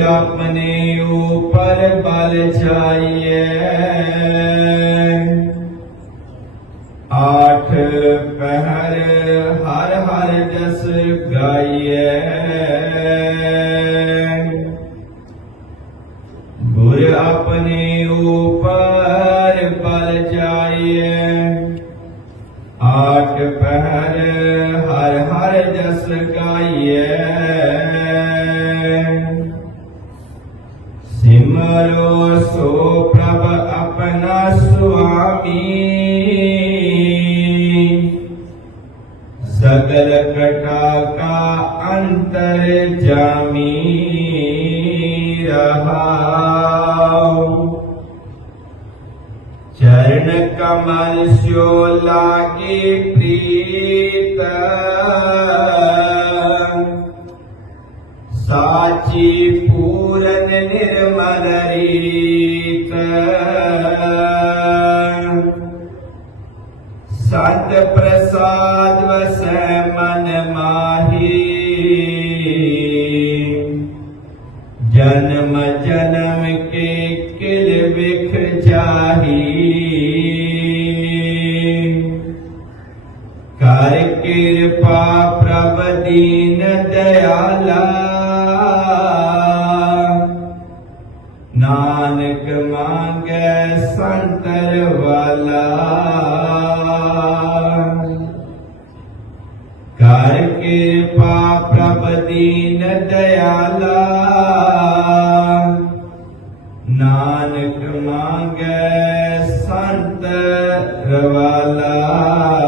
ਗੁਰ ਆਪਣੇ ਉਪਰ ਬਲ ਛਾਈਐ ਆਠ ਪਹਿਰ ਹਰ ਹਰ ਜਸ ਗਾਈਐ ਗੁਰ ਆਪਣੇ ਉਪਰ ਬਲ ਜਾਈਐ ਆਠ ਪਹਿਰ ਹਰ ਹਰ ਜਸ भलो सो प्रभ अपना स्वामी। सदर कटा का अंतर जामी रहा चरण कमल स्यो लागे प्रीता। ਪ੍ਰੀਤ ਸਾਚੀ ਪੂਰਨ ਨਿਰਮਲ ਰੀਤ ਸਤ ਪ੍ਰਸਾਦ ਵਸੈ ਮਨ ਮਾਹੀ ਜਨਮ ਜਨਮ ਕੇ ਕਿਲ ਵਿਖ ਕਰ ਕਿਰਪਾ ਪ੍ਰਭ ਦੀਨ ਦਇਆਲਾ ਮੰਗੈ ਸੰਤਰ ਵਾਲਾ। ਕਰ ਕਿਰਪਾ ਪ੍ਰਭ ਦੀਨ ਦਇਆਲਾ। ਨਾਨਕ ਮੰਗੈ ਸੰਤ ਰਵਾਲਾ